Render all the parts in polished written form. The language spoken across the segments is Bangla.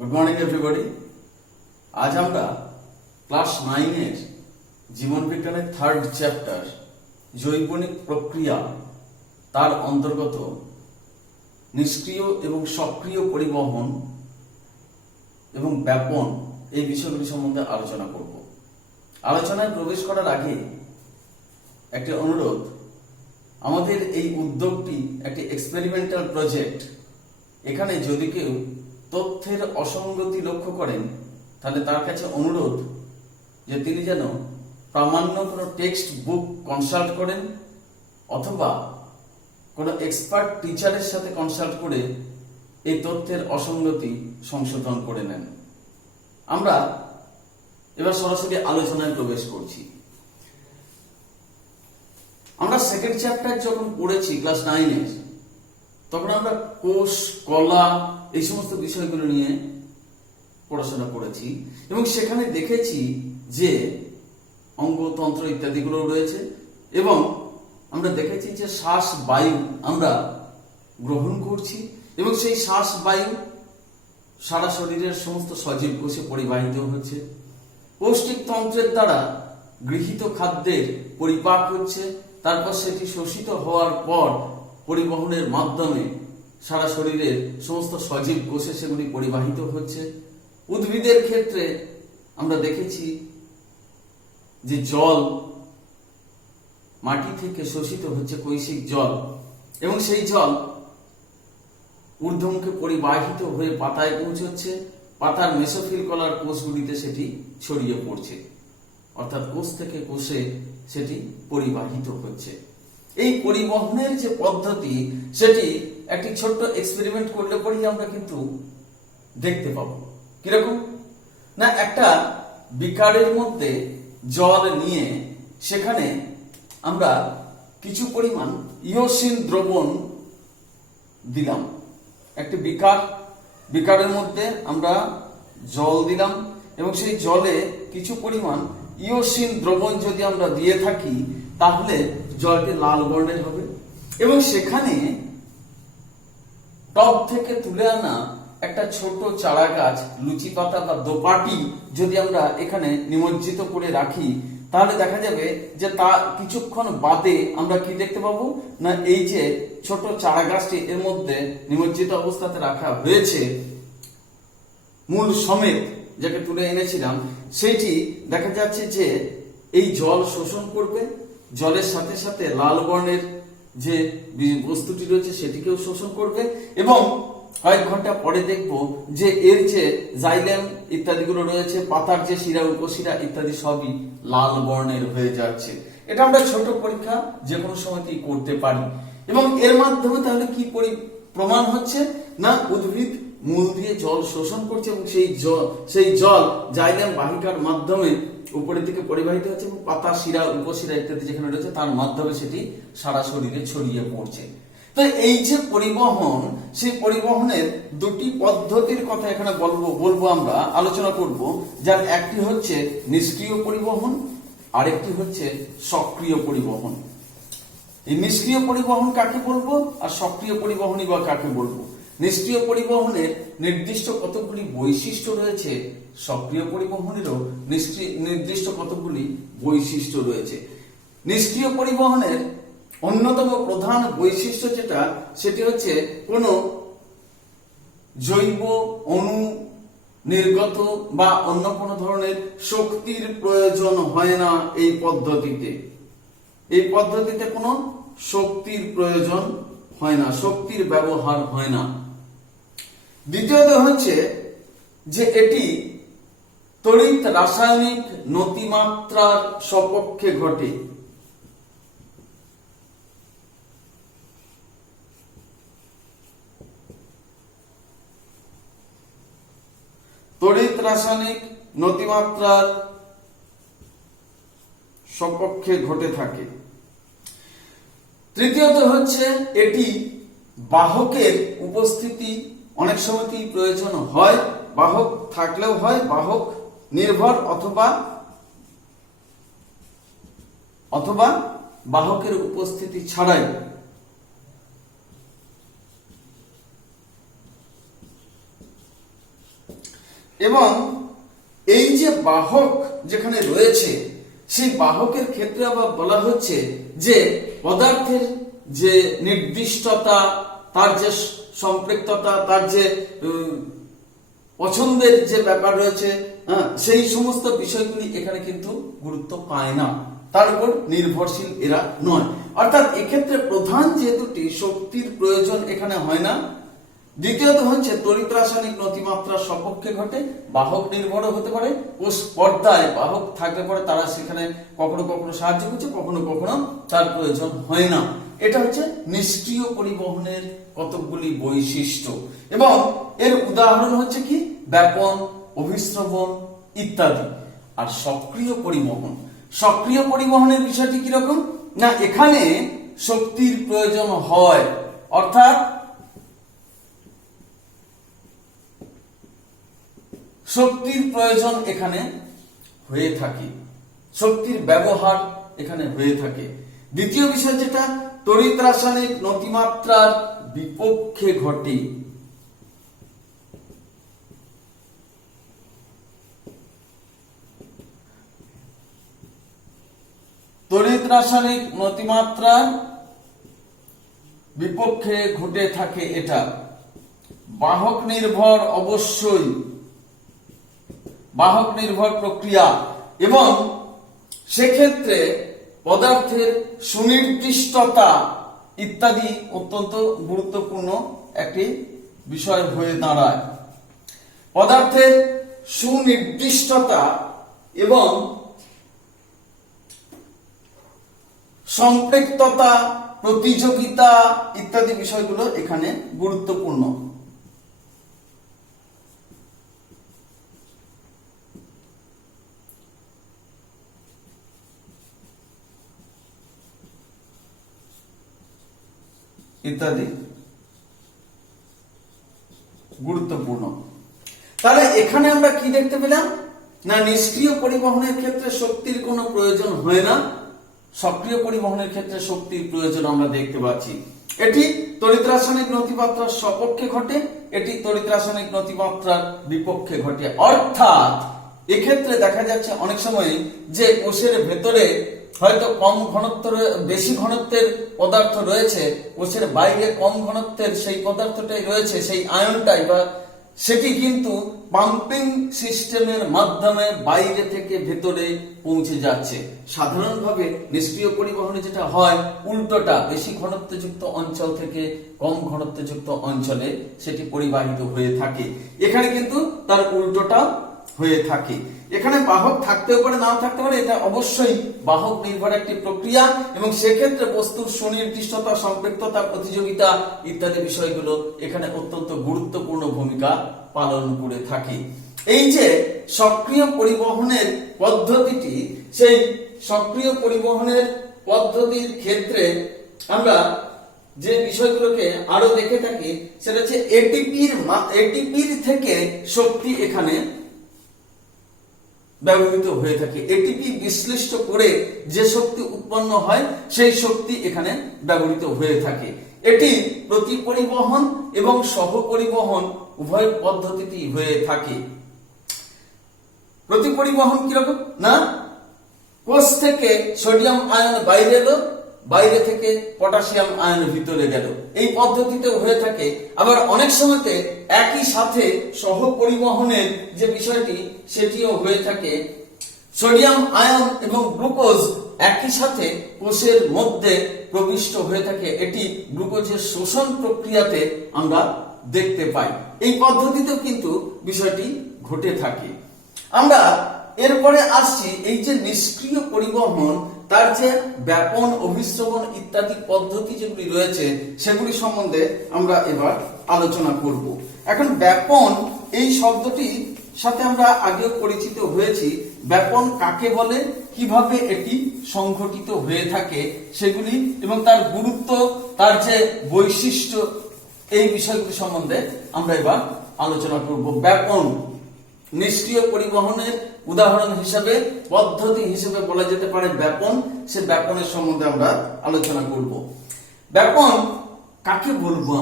Good morning everybody. আজ আমরা ক্লাস 9 এর জীবন বিজ্ঞানের থার্ড চ্যাপ্টার জৈবনিক প্রক্রিয়া তার অন্তর্গত নিষ্ক্রিয় এবং সক্রিয় পরিবহন এবং ব্যাপন এই বিষয়গুলি সম্বন্ধে আলোচনা করব। আলোচনায় প্রবেশ করার আগে একটি অনুরোধ, আমাদের এই উদ্যোগটি একটি এক্সপেরিমেন্টাল প্রজেক্ট। এখানে যদি কেউ তথ্যের অসঙ্গতি লক্ষ্য করেন তাহলে তার কাছে অনুরোধ যে তিনি যেন প্রামাণ্য কোনো টেক্সট বুক কনসাল্ট করেন অথবা কোনো এক্সপার্ট টিচারের সাথে কনসাল্ট করে এই তথ্যের অসঙ্গতি সংশোধন করে নেন। আমরা এবার সরাসরি আলোচনায় প্রবেশ করছি। আমরা সেকেন্ড চ্যাপ্টার যখন পড়েছি ক্লাস 9 এর, তখন আমরা কোষ, কলা এই সমস্ত বিষয়গুলো নিয়ে পড়াশোনা করেছি এবং সেখানে দেখেছি যে অঙ্গতন্ত্র ইত্যাদিগুলো রয়েছে এবং আমরা দেখেছি যে শ্বাস বায়ু আমরা গ্রহণ করছি এবং সেই শ্বাস বায়ু সারা শরীরের সমস্ত সজীব কোষে পরিবাহিত হচ্ছে। পৌষ্টিক তন্ত্রের দ্বারা গৃহীত খাদ্যের পরিপাক হচ্ছে, তারপর সেটি শোষিত হওয়ার পর পরিবহনের মাধ্যমে সারা শরীরের সমস্ত সজীব কোষে সেগুলি পরিবাহিত হচ্ছে। উদ্ভিদের ক্ষেত্রে আমরা দেখেছি যে জল মাটি থেকে শোষিত হচ্ছে, কৈশিক জল, এবং সেই জল ঊর্ধ্বমুখে পরিবাহিত হয়ে পাতায় পৌঁছচ্ছে, পাতার মেসোফিল কলার কোষগুলিতে সেটি ছড়িয়ে পড়ছে, অর্থাৎ কোষ থেকে কোষে সেটি পরিবাহিত হচ্ছে। এই পরিবহনের যে পদ্ধতি সেটি একটি ছোট্ট এক্সপেরিমেন্ট করলে পরেই আমরা কিন্তু দেখতে পাবো। কিরকম না, একটা বিকারের মধ্যে জল নিয়ে সেখানে আমরা কিছু পরিমাণ ইওসিন দ্রবণ দিলাম। একটি বিকারের মধ্যে আমরা জল দিলাম এবং সেই জলে কিছু পরিমাণ ইওসিন দ্রবণ যদি আমরা দিয়ে থাকি তাহলে জলটি লাল বর্ণের হবে এবং সেখানে টব থেকে তুলে আনা একটা ছোট চারা গাছ, লুচি পাতা বা দোপাটি যদি আমরা এখানে নিমজ্জিত করে রাখি তাহলে দেখা যাবে যে তা কিছুক্ষণ বাদে আমরা কি দেখতে পাবো না, এই যে ছোট চারা গাছটি এর মধ্যে নিমজ্জিত অবস্থাতে রাখা হয়েছে, মূল সমেত যাকে তুলে এনেছিলাম, সেটি দেখা যাচ্ছে যে এই জল শোষণ করবে, জলের সাথে সাথে লাল বর্ণের যে বস্তুটি রয়েছে সেটিকেও শোষণ করবে এবং কয়েক ঘন্টা পরে দেখব যে এর যে জাইলেম ইত্যাদিগুলো রয়েছে, পাতার যে শিরা, উপশিরা ইত্যাদি সবই লাল বর্ণের হয়ে যাচ্ছে। এটা আমরা ছোট পরীক্ষা যে কোনো সময়তেই করতে পারি এবং এর মাধ্যমে তাহলে কি প্রমাণ হচ্ছে না, উদ্ভিদ মূল দিয়ে জল শোষণ করছে এবং সেই জল জাইলেম বাহিকার মাধ্যমে উপরের দিকে পরিবাহিত হচ্ছে এবং পাতা, শিরা, উপশিরা ইত্যাদি যেখানে রয়েছে তার মাধ্যমে সেটি সারা শরীরে ছড়িয়ে পড়ছে। তো এই যে পরিবহন, সেই পরিবহনের দুটি পদ্ধতির কথা এখানে বলবো আমরা আলোচনা করব, যার একটি হচ্ছে নিষ্ক্রিয় পরিবহন, আরেকটি হচ্ছে সক্রিয় পরিবহন। এই নিষ্ক্রিয় পরিবহন কাকে বলবো আর সক্রিয় পরিবহনই বা কাকে বলবো? নিষ্ক্রিয় পরিবহনের নির্দিষ্ট কতগুলি বৈশিষ্ট্য রয়েছে, সক্রিয় পরিবহনেরও নির্দিষ্ট কতগুলি বৈশিষ্ট্য রয়েছে। নিষ্ক্রিয় পরিবহনের অন্যতম প্রধান বৈশিষ্ট্য যেটা, সেটি হচ্ছে কোনো জৈব অণু নির্গত বা অন্য কোনো ধরনের শক্তির প্রয়োজন হয় না এই পদ্ধতিতে। এই পদ্ধতিতে কোনো শক্তির প্রয়োজন হয় না, শক্তির ব্যবহার হয় না। দ্বিতীয়ত হচ্ছে যে এটি তড়িৎ রাসায়নিক নতিমাত্রার সপক্ষে ঘটে। তড়িৎ রাসায়নিক নতিমাত্রার সপক্ষে ঘটে থাকে। তৃতীয়ত হচ্ছে এটি বাহকের উপস্থিতি অনেক সময়তেই প্রয়োজন হয়, বাহক থাকলেও হয়, বাহক নির্ভর অথবা বাহকের উপস্থিতি ছাড়াই। এবং এই যে বাহক যেখানে রয়েছে সেই বাহকের ক্ষেত্রে আবার বলা হচ্ছে যে পদার্থের যে নির্দিষ্টতা, তার যে সম্পৃক্ততা, তার যে পছন্দের যে ব্যাপার রয়েছে, সেই সমস্ত বিষয়গুলি এখানে কিন্তু গুরুত্ব পায় না, তার উপর নির্ভরশীল এরা নয়। অর্থাৎ এক্ষেত্রে প্রধান যে দুটি শক্তির প্রয়োজন এখানে হয় না। দ্বিতীয়ত হচ্ছে তড়িৎ রাসায়নিক নতিমাত্রার সপক্ষে ঘটে, বাহক নির্ভরও হতে পারে, ও পর্দায় বাহক থাকলে পরে তারা সেখানে কখনো কখনো সাহায্য করছে, কখনো কখনো তার প্রয়োজন হয় না। এটা হচ্ছে নিষ্ক্রিয় পরিবহনের কতকগুলি বৈশিষ্ট্য। এবং এর উদাহরণ হচ্ছে কি ব্যাপন, অভিস্রবণ ইত্যাদি। আর সক্রিয় পরিবহন, সক্রিয় পরিবহনের বিষয়টি কিরকম না, এখানে শক্তির প্রয়োজন হয়, অর্থাৎ শক্তির প্রয়োজন এখানে হয়ে থাকে, শক্তির ব্যবহার এখানে হয়ে থাকে। দ্বিতীয় বিষয় যেটা তড়িৎ রাসায়নিক নতিমাত্রার বিপক্ষে ঘটে। তড়িৎ রাসায়নিক নতিমাত্রার বিপক্ষে ঘটে থাকে এটা বাহক নির্ভর, অবশ্যই বাহক নির্ভর প্রক্রিয়া, এবং সেক্ষেত্রে পদার্থের সুনির্দিষ্টতা ইত্যাদি অত্যন্ত গুরুত্বপূর্ণ একটি বিষয় হয়ে দাঁড়ায়। পদার্থের সুনির্দিষ্টতা এবং সম্পৃক্ততা, প্রতিযোগিতা ইত্যাদি বিষয়গুলো এখানে গুরুত্বপূর্ণ। ইত্যাদি গুরুত্বপূর্ণ। তাহলে এখানে আমরা কি দেখতে পেলাম না, নিষ্ক্রিয় পরিবহনের ক্ষেত্রে শক্তির কোনো প্রয়োজন হয় না, সক্রিয় পরিবহনের ক্ষেত্রে শক্তির প্রয়োজন আমরা দেখতে পাচ্ছি। এটি তড়িৎ রাসায়নিক নতিমাত্রার সপক্ষে ঘটে, এটি তড়িৎ রাসায়নিক নতিমাত্রার বিপক্ষে ঘটে। অর্থাৎ এক্ষেত্রে দেখা যাচ্ছে অনেক সময় যে কোষের ভেতরে হয়তো কম ঘনত্ব, বেশি ঘনত্বের পদার্থ রয়েছে, কোষের বাইরে কম ঘনত্বের সেই পদার্থটাই রয়েছে, সেই আয়নটাই, বা সেটি কিন্তু পাম্পিং সিস্টেমের মাধ্যমে বাইরে থেকে ভেতরে পৌঁছে যাচ্ছে। সাধারণভাবে নিষ্ক্রিয় পরিবহনে যেটা হয় উল্টোটা, বেশি ঘনত্বযুক্ত অঞ্চল থেকে কম ঘনত্বযুক্ত অঞ্চলে সেটি পরিবাহিত হয়ে থাকে। এখানে কিন্তু তার উল্টোটা হয়ে থাকে। এখানে বাহক থাকতেও পারে, নাও থাকতে পারে, এটা অবশ্যই বাহক নির্ভর একটি প্রক্রিয়া, এবং সেক্ষেত্রে বস্তুর সুনির্দিষ্টতা, সম্পৃক্ততা, প্রতিযোগিতা ইত্যাদি বিষয়গুলো এখানে অত্যন্ত গুরুত্বপূর্ণ ভূমিকা পালন করে থাকে। এই যে সক্রিয় পরিবহনের পদ্ধতিটি, সেই সক্রিয় পরিবহনের পদ্ধতির ক্ষেত্রে আমরা যে বিষয়গুলোকে আরো দেখে থাকি সেটা হচ্ছে এটিপির থেকে শক্তি এখানে ব্যবহৃত হয়ে থাকে। এটিপি বিশ্লিষ্ট করে যে শক্তি উৎপন্ন হয় সেই শক্তি এখানে ব্যবহৃত হয়ে থাকে। এটি প্রতি পরিবহন এবং সহ পরিবহন উভয় পদ্ধতিটি হয়ে থাকে। প্রতি পরিবহন কিরকম না, কোষ থেকে সোডিয়াম আয়ন বাইরে এলো, বাইরে থেকে পটাশিয়াম আয়ন ভিতরে গেল, এই পদ্ধতিতে হয়ে থাকে। আবার অনেক সময়তে একই সাথে সহ পরিবহনের যে বিষয়টি সেটিও হয়ে থাকে, সোডিয়াম আয়ন এবং গ্লুকোজ একই সাথে কোষের মধ্যে প্রবিষ্ট হয়ে থাকে। এটি গ্লুকোজের শোষণ প্রক্রিয়াতে আমরা দেখতে পাই। এই পদ্ধতিতেও কিন্তু বিষয়টি ঘটে থাকে। আমরা এরপরে আসছি এই যে নিষ্ক্রিয় পরিবহন, তার যে ব্যাপন, অভিস্রবণ ইত্যাদি পদ্ধতি যেগুলি রয়েছে সেগুলি সম্বন্ধে আমরা এবার আলোচনা করব। এখন ব্যাপন এই শব্দটি সাথে আমরা আগেও পরিচিত হয়েছি। ব্যাপন কাকে বলে, কিভাবে এটি সংঘটিত হয়ে থাকে সেগুলি এবং তার গুরুত্ব, তার যে বৈশিষ্ট্য, এই বিষয়গুলি সম্বন্ধে আমরা এবার আলোচনা করব। ব্যাপন নিষ্ক্রিয় পরিবহনের উদাহরণ হিসেবে, পদ্ধতি হিসেবে বলা যেতে পারে ব্যাপন। সে ব্যাপনের সম্বন্ধে আমরা আলোচনা করব। ব্যাপন কাকে বলবো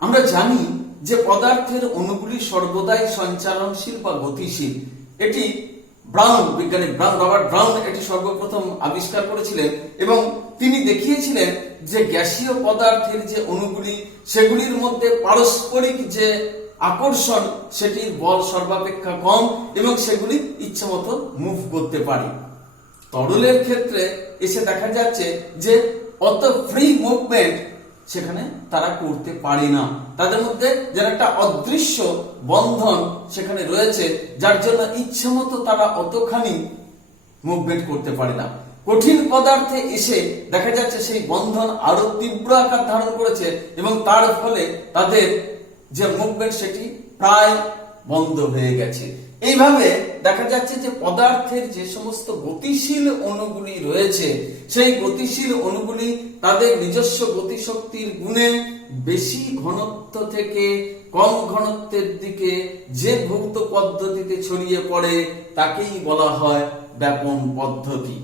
আমরা জানি যে পদার্থের অণুগুলি সর্বদাই সঞ্চালনশীল বা গতিশীল। এটি ব্রাউন, বিজ্ঞানী রবার্ট ব্রাউন এটি সর্বপ্রথম আবিষ্কার করেছিলেন এবং তিনি দেখিয়েছিলেন যে গ্যাসীয় পদার্থের যে অণুগুলি সেগুলির মধ্যে পারস্পরিক যে আকর্ষণ সেটির বল সর্বাপেক্ষা কম এবং সেগুলি ইচ্ছামতো মুভ করতে পারে। তরলের ক্ষেত্রে এসে দেখা যাচ্ছে যে অত ফ্রি মুভমেন্ট সেখানে তারা করতে পারে না, তাদের মধ্যে যেন একটা অদৃশ্য বন্ধন সেখানে রয়েছে, যার জন্য ইচ্ছামতো তারা অতখানি মুভমেন্ট করতে পারে না। কঠিন পদার্থে এসে দেখা যাচ্ছে সেই বন্ধন আরো তীব্র আকার ধারণ করেছে এবং তার ফলে তাদের যে মুভমেন্ট সেটি প্রায় বন্ধ হয়ে গেছে। এইভাবে দেখা যাচ্ছে যে পদার্থের যে সমস্ত গতিশীল অণুগুলি রয়েছে সেই গতিশীল অণুগুলি তাদের নিজস্ব গতিশক্তির গুণে বেশি ঘনত্ব থেকে কম ঘনত্বের দিকে যে ভৌত পদ্ধতিতে ছড়িয়ে পড়ে তাকেই বলা হয় ব্যাপন পদ্ধতি।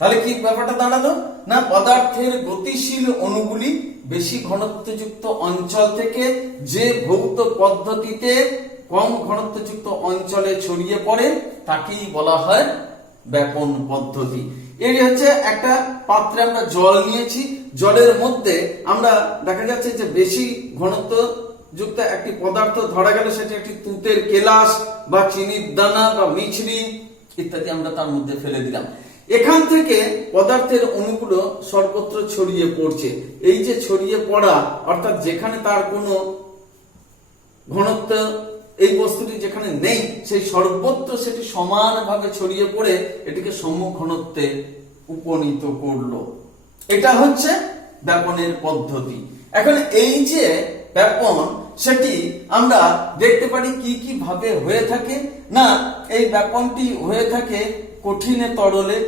তাহলে কি ব্যাপারটা দাঁড়ালো না, পদার্থের গতিশীল অণুগুলি বেশি ঘনত্বযুক্ত অঞ্চল থেকে যে ভৌত পদ্ধতিতে কম ঘনত্বযুক্ত অঞ্চলে ছড়িয়ে পড়ে তাকেই বলা হয় ব্যাপন পদ্ধতি। এই হচ্ছে একটা পাত্রে আমরা জল নিয়েছি, জলের মধ্যে আমরা দেখা যাচ্ছে যে বেশি ঘনত্ব যুক্ত একটি পদার্থ ধরা গেল, সেটি একটি তুঁতের কেলাস বা চিনির দানা বা মিছরি ইত্যাদি আমরা তার মধ্যে ফেলে দিলাম। এখান থেকে পদার্থের অণুগুলো সর্বত্র ছড়িয়ে পড়ছে। এই যে ছড়িয়ে পড়া অর্থাৎ যেখানে তার কোনো ঘনত্ব এই বস্তুটি যেখানে নেই সেই সর্বত্র সেটি সমানভাবে ছড়িয়ে পড়ে এটিকে সমঘনত্বে উপনীত করলো। এটা হচ্ছে ব্যাপনের পদ্ধতি। এখন এই যে ব্যাপন সেটি আমরা দেখতে পারি কি কি ভাবে হয়ে থাকে না, এই ব্যাপনটি হয়ে থাকে কঠিনে তরলে,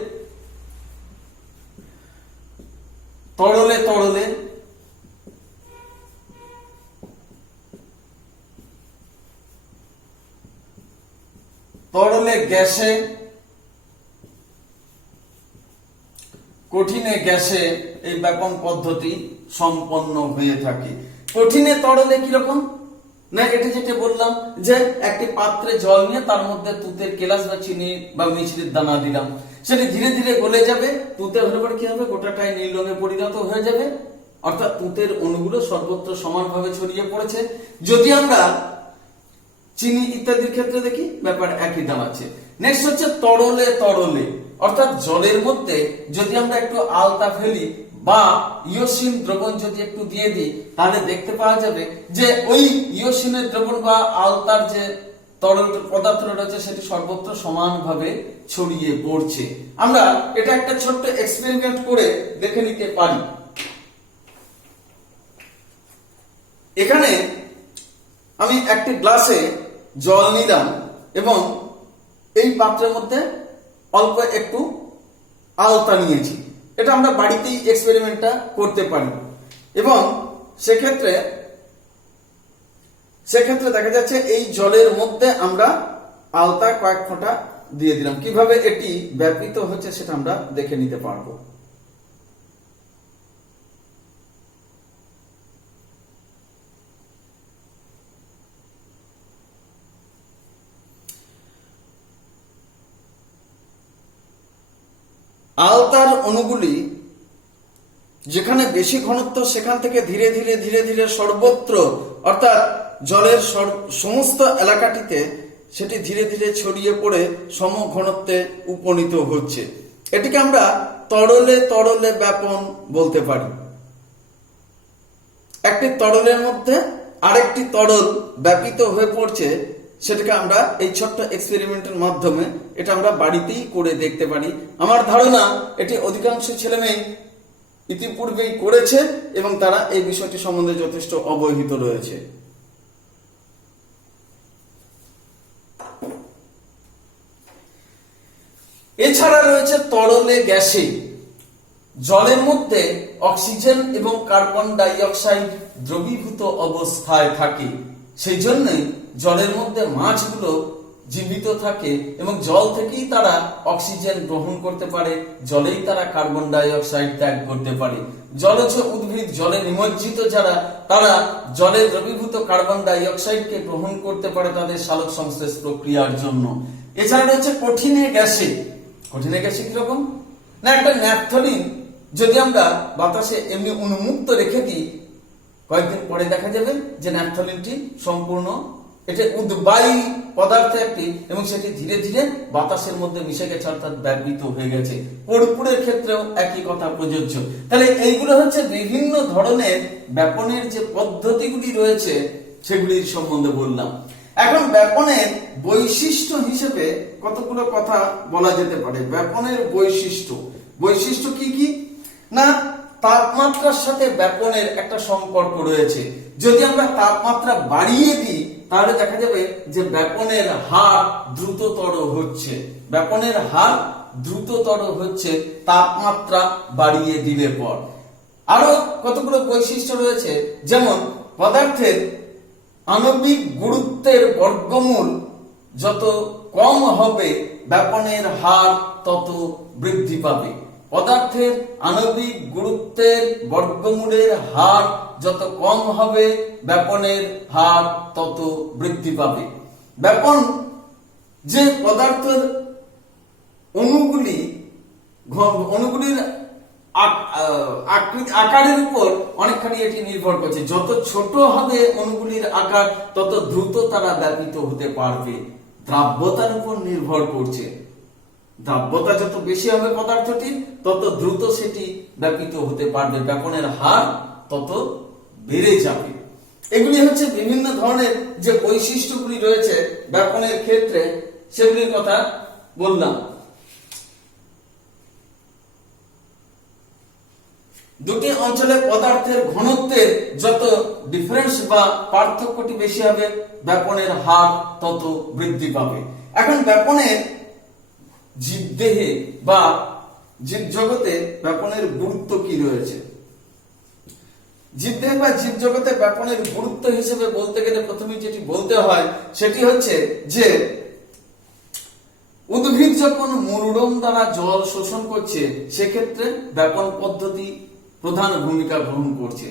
তরলে তরলে, তরলে গ্যাসে, কঠিনে গ্যাসে এই ব্যাপন পদ্ধতি সম্পন্ন হয়ে থাকে। কঠিনে তরলে কিরকম না, এটা যেটা বললাম যে একটি পাত্রে জল নিয়ে তার মধ্যে তুঁতের কেলাস বা চিনি বা মিছরির দানা দিলাম, সেটি ধীরে ধীরে গলে যাবে। তুঁতে হলে পরে কি হবে, গোটাটাই নীল রঙে পরিণত হয়ে যাবে, অর্থাৎ তুঁতের অণুগুলো সর্বত্র সমানভাবে ছড়িয়ে পড়েছে। যদি আমরা চিনি ইত্যাদির ক্ষেত্রে দেখি ব্যাপার একই দাঁড়াচ্ছে। নেক্সট হচ্ছে তরলে তরলে, অর্থাৎ জলের মধ্যে যদি আমরা একটু আলতা ফেলি বা ইওসিন দ্রবণ যদি একটু দিয়ে দিই তাহলে দেখতে পাওয়া যাবে যে ওই ইওসিনের দ্রবণ বা আলতার যে তরল পদার্থ রয়েছে সেটি সর্বত্র সমানভাবে ছড়িয়ে পড়ছে। আমরা এটা একটা ছোট্ট এক্সপেরিমেন্ট করে দেখে নিতে পারি। এখানে আমি একটি গ্লাসে জল নিলাম এবং এই পাত্রের মধ্যে অল্প একটু আলতা নিয়েছি। এটা আমরা বাড়িতেই এক্সপেরিমেন্টটা করতে পারি এবং সেক্ষেত্রে দেখা যাচ্ছে এই জলের মধ্যে আমরা আলতা কয়েক ফোঁটা দিয়ে দিলাম। কিভাবে এটি ব্যাপৃত হচ্ছে সেটা আমরা দেখে নিতে পারবো। আলতার অণুগুলি যেখানে বেশি ঘনত্ব সেখান থেকে ধীরে ধীরে ধীরে ধীরে সর্বত্র অর্থাৎ জলের সমস্ত এলাকাটিতে সেটি ধীরে ধীরে ছড়িয়ে পড়ে সমঘনত্বে উপনীত হচ্ছে। এটিকে আমরা তরলে তরলে ব্যাপন বলতে পারি। একটি তরলের মধ্যে আরেকটি তরল ব্যাপিত হয়ে পড়ছে, সেটাকে আমরা এই ছোট্ট এক্সপেরিমেন্টের মাধ্যমে এটা আমরা বাড়িতেই করে দেখতে পারি। আমার ধারণা এটি অধিকাংশ ছেলেমেয়ে ইতিপূর্বেই করেছে এবং তারা এই বিষয়টি সম্বন্ধে যথেষ্ট অবহিত রয়েছে। এছাড়া রয়েছে তরলে গ্যাসে। জলের মধ্যে অক্সিজেন এবং কার্বন ডাই অক্সাইড দ্রবীভূত অবস্থায় থাকে, সেই জন্যই জলের মধ্যে মাছগুলো জীবিত থাকে এবং জল থেকেই তারা অক্সিজেন গ্রহণ করতে পারে, জলেই তারা কার্বন ডাই অক্সাইড ত্যাগ করতে পারে। জলজ উদ্ভিদ, জলে নিমজ্জিত যারা, তারা জলে দ্রবীভূত কার্বন ডাই অক্সাইডকে গ্রহণ করতে পারে তাদের সালোক সংশ্লেষ প্রক্রিয়ার জন্য। এছাড়া রয়েছে কঠিনে গ্যাসে। কঠিনে গ্যাসে কিরকম না, একটা ন্যাপথলিন যদি আমরা বাতাসে এমনি উন্মুক্ত রেখে দিই, কয়েকদিন পরে দেখা যাবে যে ন্যাপথলিনটি সম্পূর্ণ, এটা উদ্বায়ী পদার্থ একটি, এবং সেটি ধীরে ধীরে বাতাসের মধ্যে মিশে গেছে, অর্থাৎ ব্যাপৃত হয়ে গেছে। কর্পূরের ক্ষেত্রেও একই কথা প্রযোজ্য। তাহলে এইগুলো হচ্ছে বিভিন্ন ধরনের ব্যাপনের যে পদ্ধতিগুলি রয়েছে সেগুলির সম্বন্ধে বললাম। এখন ব্যাপনের বৈশিষ্ট্য হিসেবে কতগুলো কথা বলা যেতে পারে। ব্যাপনের বৈশিষ্ট্য কি কি না, তাপমাত্রার সাথে ব্যাপনের একটা সম্পর্ক রয়েছে। যদি আমরা তাপমাত্রা বাড়িয়ে দিই তাহলে দেখা যাবে যে ব্যাপনের হার দ্রুততর হচ্ছে। ব্যাপনের হার দ্রুততর হচ্ছে তাপমাত্রা বাড়িয়ে দিলে পর। আরো কতগুলো বৈশিষ্ট্য রয়েছে, যেমন পদার্থের আণবিক গুরুত্বের বর্গমূল যত কম হবে ব্যাপনের হার তত বৃদ্ধি পাবে। পদার্থের আণবিক গুরুত্বের বর্গমূলের হার যত কম হবে ব্যাপনের হার তত বৃদ্ধি পাবে। ব্যাপন যে পদার্থের অণুগুলির আকারের উপর অনেকখানি এটি নির্ভর করছে। যত ছোট হবে অণুগুলির আকার তত দ্রুত তারা ব্যাপিত হতে পারবে। দ্রাব্যতার উপর নির্ভর করছে। দ্রাব্যতা যত বেশি হবে পদার্থটির তত দ্রুত সেটি ব্যাপিত হতে পারবে, ব্যাপনের হার তত বেড়ে যাবে। এগুলি হচ্ছে বিভিন্ন ধরনের যে বৈশিষ্ট্যগুলি রয়েছে ব্যাপনের ক্ষেত্রে, সেগুলির কথা বললাম। দুটি অঞ্চলে পদার্থের ঘনত্বের যত ডিফারেন্স বা পার্থক্যটি বেশি হবে ব্যাপনের হার তত বৃদ্ধি পাবে। এখন ব্যাপনের জীবদেহে বা জীবজগতে ব্যাপনের গুরুত্ব কি রয়েছে? জীবদেহে বা জীবজগতে ব্যাপনের গুরুত্ব হিসেবে বলতে গেলে প্রথমে যেটি বলতে হয় সেটি হচ্ছে যে উদ্ভিদ যখন মূলরোম দ্বারা জল শোষণ করছে সেক্ষেত্রে ব্যাপন পদ্ধতি প্রধান ভূমিকা গ্রহণ করছে।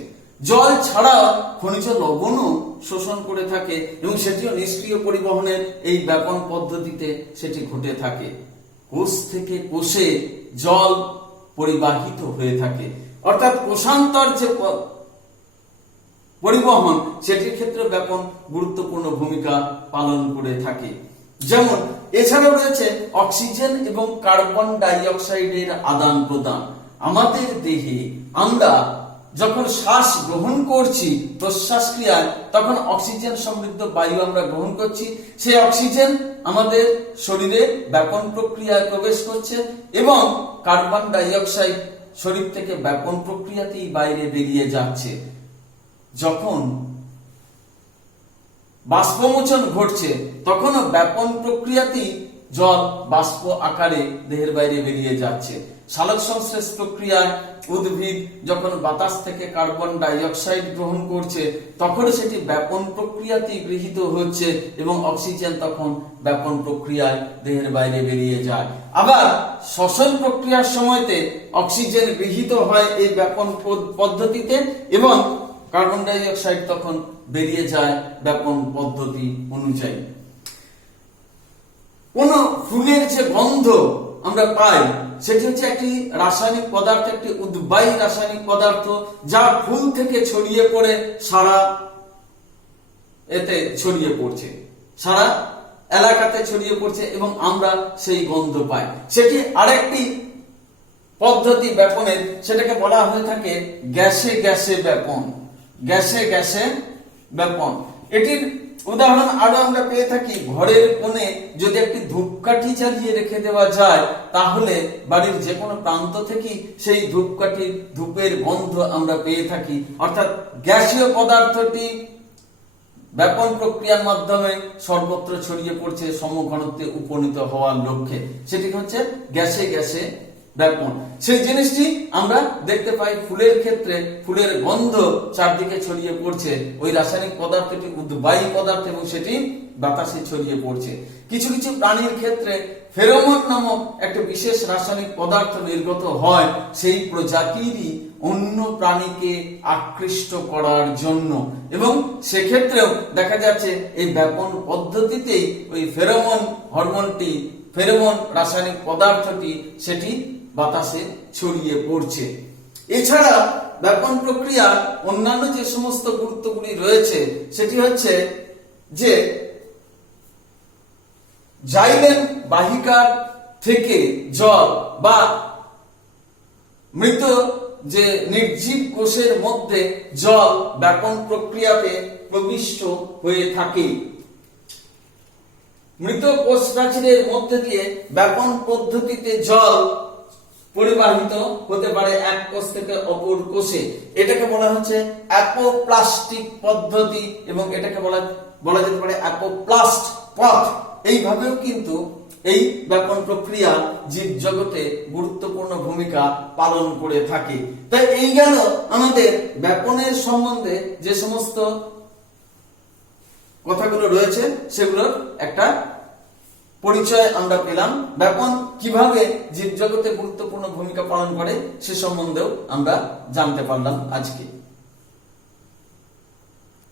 জল ছাড়া খনিজ লবণও শোষণ করে থাকে এবং সেটিও নিষ্ক্রিয় পরিবহনের এই ব্যাপন পদ্ধতিতে সেটি ঘটে থাকে। কোষ থেকে কোষে জল পরিবাহিত হয়ে থাকে, অর্থাৎ কোষান্তর যে পরিবহন সেটির ক্ষেত্রে ব্যাপন গুরুত্বপূর্ণ ভূমিকা পালন করে থাকে। যেমন এছাড়াও রয়েছে অক্সিজেন এবং কার্বন ডাই অক্সাইডের আদান প্রদান। আমাদের দেহে আমরা যখন শ্বাস গ্রহণ করছি প্রশ্বাস ক্রিয়ায়, তখন অক্সিজেন সমৃদ্ধ বায়ু আমরা গ্রহণ করছি। সেই অক্সিজেন আমাদের শরীরে ব্যাপন প্রক্রিয়ায় প্রবেশ করছে এবং কার্বন ডাই অক্সাইড শরীর থেকে ব্যাপন প্রক্রিয়াতেই বাইরে বেরিয়ে যাচ্ছে। যখন বাষ্পমোচন ঘটছে তখনও ব্যাপন প্রক্রিয়াতেই জল বাষ্প আকারে দেহের বাইরে বেরিয়ে যাচ্ছে। সালোক সংশ্লেষ প্রক্রিয়ায় উদ্ভিদ যখন বাতাস থেকে কার্বন ডাই অক্সাইড গ্রহণ করছে তখন সেটি ব্যাপন প্রক্রিয়াতেই গৃহীত হচ্ছে এবং অক্সিজেন তখন ব্যাপন প্রক্রিয়ায় দেহের বাইরে বেরিয়ে যায়। আবার শ্বসন প্রক্রিয়ার সময়তে অক্সিজেন গৃহীত হয় এই ব্যাপন পদ্ধতিতে এবং কার্বন ডাই অক্সাইড তখন বেরিয়ে যায় ব্যাপন পদ্ধতি অনুযায়ী। কোন ফুলের যে গন্ধ আমরা পাই সেটি হচ্ছে একটি রাসায়নিক পদার্থ, একটি উদ্বায়ী রাসায়নিক পদার্থ, যা ফুল থেকে ছড়িয়ে পড়ে সারা ছড়িয়ে পড়ছে, সারা এলাকাতে ছড়িয়ে পড়ছে এবং আমরা সেই গন্ধ পাই। সেটি আরেকটি পদ্ধতি ব্যাপনের, সেটাকে বলা হয়ে থাকে গ্যাসে গ্যাসে ব্যাপন। গ্যাসে গ্যাসে ব্যাপন এটির উদাহরণ আরো আমরা পেয়ে থাকি। ঘরের কোণে যদি একটি ধূপকাঠি জ্বালিয়ে রেখে দেওয়া যায় তাহলে বাড়ির যে কোনো প্রান্ত থেকে সেই ধূপকাঠির ধূপের গন্ধ আমরা পেয়ে থাকি। অর্থাৎ গ্যাসীয় পদার্থটি ব্যাপন প্রক্রিয়ার মাধ্যমে সর্বত্র ছড়িয়ে পড়ছে সমঘনত্বে উপনীত হওয়ার লক্ষ্যে। সেটি হচ্ছে গ্যাসে গ্যাসে ব্যাপন। সেই জিনিসটি আমরা দেখতে পাই ফুলের ক্ষেত্রে, ফুলের গন্ধ চারদিকে ছড়িয়ে পড়ছে, ওই রাসায়নিক পদার্থটি উদ্বায়ী পদার্থ এবং সেটি বাতাসে ছড়িয়ে পড়ছে। কিছু কিছু প্রাণীর ক্ষেত্রে ফেরোমন নামক একটা বিশেষ রাসায়নিক পদার্থ নির্গত হয় সেই প্রজাতিরই অন্য প্রাণীকে আকৃষ্ট করার জন্য, এবং সেক্ষেত্রেও দেখা যাচ্ছে এই ব্যাপন পদ্ধতিতেই ওই ফেরোমন হরমোনটি, ফেরোমন রাসায়নিক পদার্থটি সেটি বাতাসে ছড়িয়ে পড়ছে। এছাড়া ব্যাপন প্রক্রিয়া অন্যান্য যে সমস্ত গুরুত্বগুলি রয়েছে সেটি হচ্ছে যে জাইলেম বাহিকার থেকে জল বা মৃত যে নির্জীব কোষের মধ্যে জল ব্যাপন প্রক্রিয়াতে প্রবিষ্ট হয়ে থাকে। মৃত কোষ প্রাচীরের মধ্যে দিয়ে ব্যাপন পদ্ধতিতে জল পরিবাহিত হতে পারে এক কোষ থেকে অপর কোষে। এটাকে বলা হচ্ছে অ্যাপোপ্লাস্টিক পদ্ধতি এবং এটাকে বলা যেতে পারে অ্যাপোপ্লাস্ট পথ। এইভাবেও কিন্তু এই ব্যাপন প্রক্রিয়া জীব জগতে গুরুত্বপূর্ণ ভূমিকা পালন করে থাকে। তাই এই গেল আমাদের ব্যাপনের সম্বন্ধে যে সমস্ত কথাগুলো রয়েছে সেগুলোর একটা পরিচয় আমরা পেলাম। ব্যাপন কিভাবে জীব জগতে গুরুত্বপূর্ণ ভূমিকা পালন করে সে সম্বন্ধেও আমরা জানতে পারলাম আজকে।